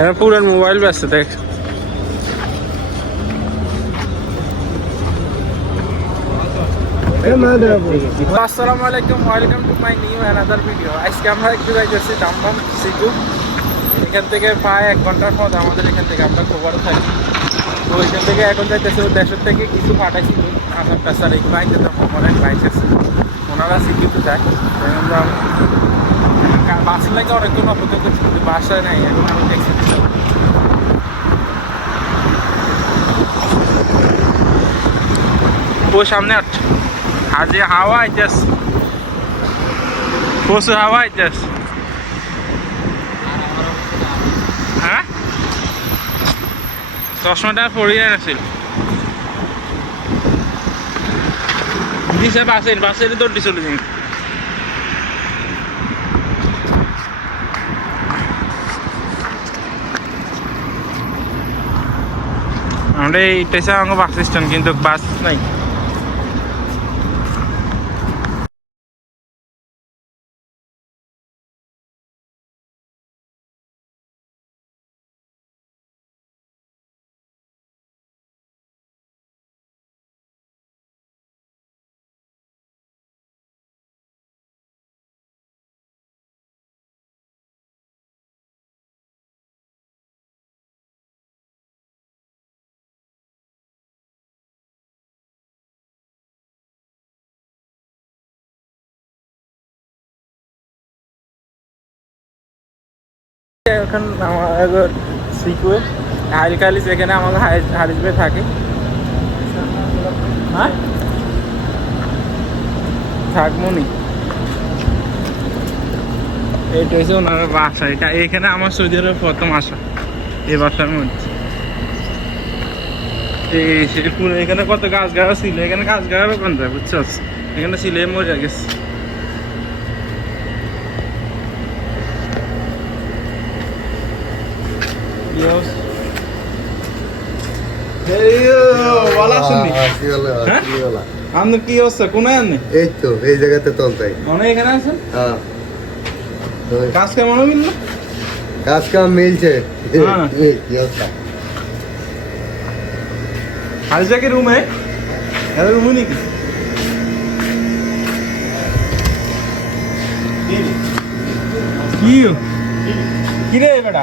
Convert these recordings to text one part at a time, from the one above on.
এরা পুরান মোবাইল ব্যস্ত, দেখ। আসসালামু আলাইকুম welcome to my new another video আজকে আমরা একটু যাইতেছি দামবাম সিটু। এখান থেকে প্রায় এক ঘণ্টার পথ আমাদের এখান থেকে আমরা খবরও থাকি তো ওইখান থেকে এখন যাইতেছি ও দেশের থেকে কিছু পাঠাইছিল আসাম পেশার এই বাইক যেতে অনেক বাইক আছে। ওনারা সিকিউতে যায়। বাসের লাগে অনেকক্ষণ অপেক্ষা করছি, কিন্তু বাসায় নাই, এখন আমি দিলাম ও সামনে আট। আজে হাওয়া আইতেস প্রচুর হাওয়া আইতেস হ্যাঁ? চশমাটা পরিয়ে নাছিল দিছে বাসের বাসের দৌড়টি চলে যাই আমরা এইটাই আমার বাস স্ট্যান্ড কিন্তু বাস নাই। এখন আমার সিকুয়ে হারিক হালিস এখানে আমাদের হারিস ভাই থাকে। হ্যাঁ? থাকমনি। এইটা হচ্ছে ওনার বাসা। এটা এখানে আমার সৌদি আরব প্রথম আসা। এই বাসার মধ্যে। এই পুরো এখানে কত গাছ গাছ ছিল। এখানে গাছ গাছ ওখান যায় বুঝছ? এখানে ছিল মরে গেছে। হ্যাঁ? আপনার কি অবস্থা কোনায় আননি এই তো এই জায়গাতে তলতাই মনে হয় এখানে আছেন হ্যাঁ কাজ কেমন মিলল কাজ কাম মিলছে হ্যাঁ। কি অবস্থা? হাইজাকে রুমে এদের রুমে নাকি কি কি রে বেটা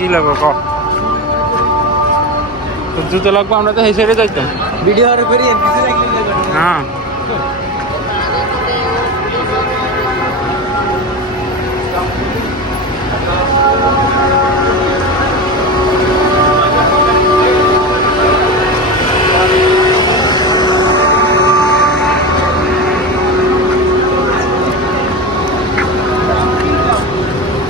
কি লাগবো ক? তো জুতো লাগবো আমরা তো সাইডে যাইতাম। ভিডিও আর করি হ্যাঁ।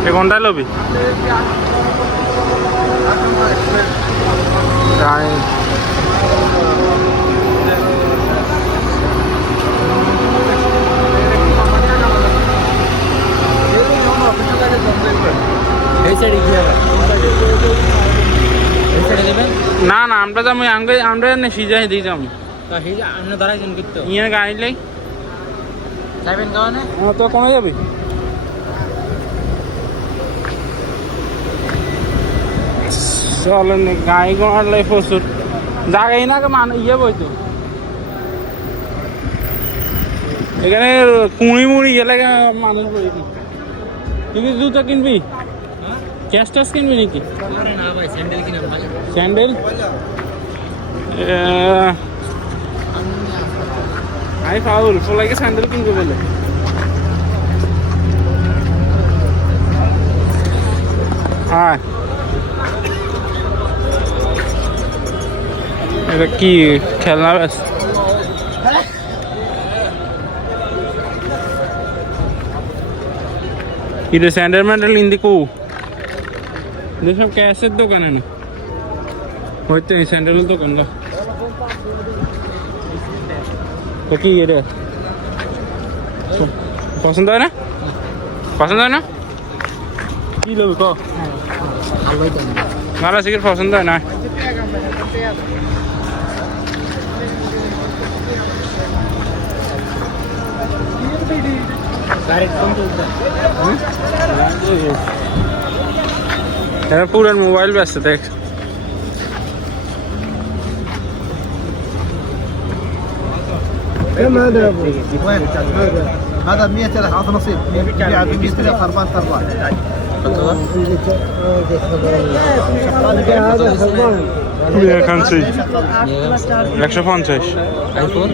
এ কোনটায় লবি জানি এই সাইডে কি হবে এই সাইডে যাবেন না না আমরা যাব আমরা আমরা এনে সিজাই দিয়ে যাব তো সেই যে আপনি ধরাইছেন কিন্তু। ইয়ে গাড়ি লাই যাবেন কারণে তো কমে যাবে। চলেন গাড়ি গোড়ার লাই প্রচুর। না মান ইয়ে বইতো। এখানে কুড়ি মুড়ি গেলে মানুষ বই তুই কি জুতো কিনবি? ক্যাশ ট্যাশ কিনবি নাকি? না ভাই স্যান্ডেল কিনে ভালো। স্যান্ডেল? আই ফাউল ফলাইকে স্যান্ডেল কিনবে বলে। হ্যাঁ এটা কি খেলনা ব্যাস? এটা স্যান্ডেল ম্যান্ডেল ইন্দি কো? সব ক্যাশের দোকানে না? হয়তো এই স্যান্ডেলের দোকান কি এটা পছন্দ হয় না পছন্দ হয় না কি লোক ক মারা সিকের পছন্দ হয় না পুরান মোবাইল ব্যস্ত দেখ وين؟ هذا 100 لك عطى نصيب 100 ب 100 لك خربان خربان খানছি একশো পঞ্চাশ আইফোন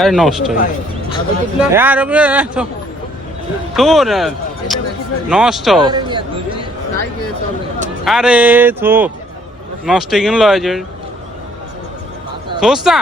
আরে নষ্ট আর তোর নষ্ট আরে থো নষ্ট কিন লয় যে থোস না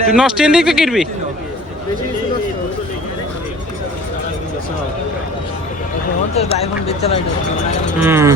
তুই নষ্ট দিকে কিনবি তো হুম।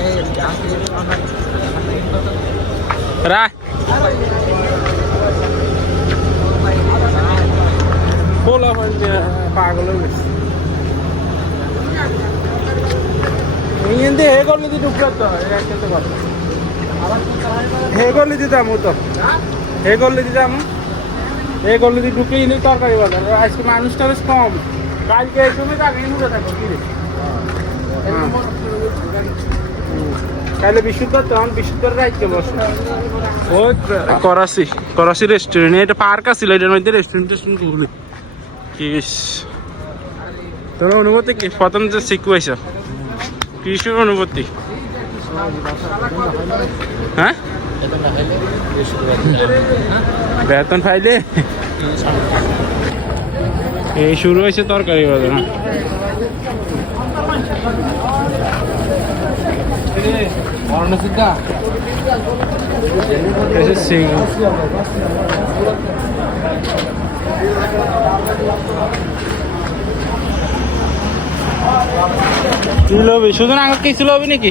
এই রা বলা পাগল হয়ে গেছে। ইন্দি হে করলে দিতে উপরে তো কথা হে করলে দিতাম তো। হে করলে দিতাম হে করলে দিয়ে ঢুকে ইনি তরকারি বাজার। আজকে মানুষটা বেশ কম। কালকে এই সময় তাকে হ্যাঁ। বিশুদ্ধ তখন অনুভূতি কি? প্রথম যে শিখুয়াইছ কিসের অনুভূতি? হ্যাঁ? বেতন পাইলে এই শুরু হয়েছে তরকারি বাজার. কি শুধু না কিছু লবি নাকি?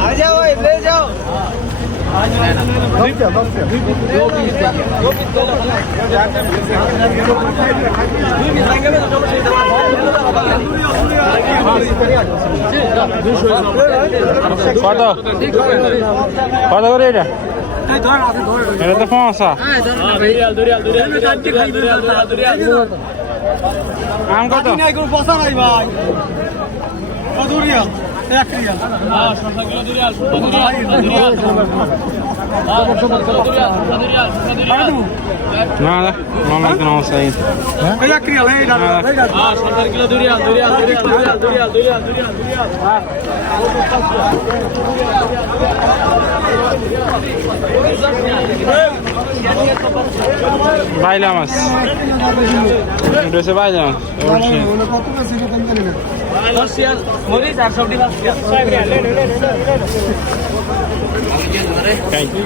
આ જાઓ લે જાઓ ભક્ત ભક્ત কত কত করে এটা এটা তো পৌঁছা আম কত? আর সবটি Thank you.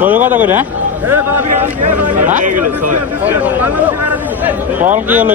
কত কত করে হ্যাঁ হ্যাঁ? ফল কি হলো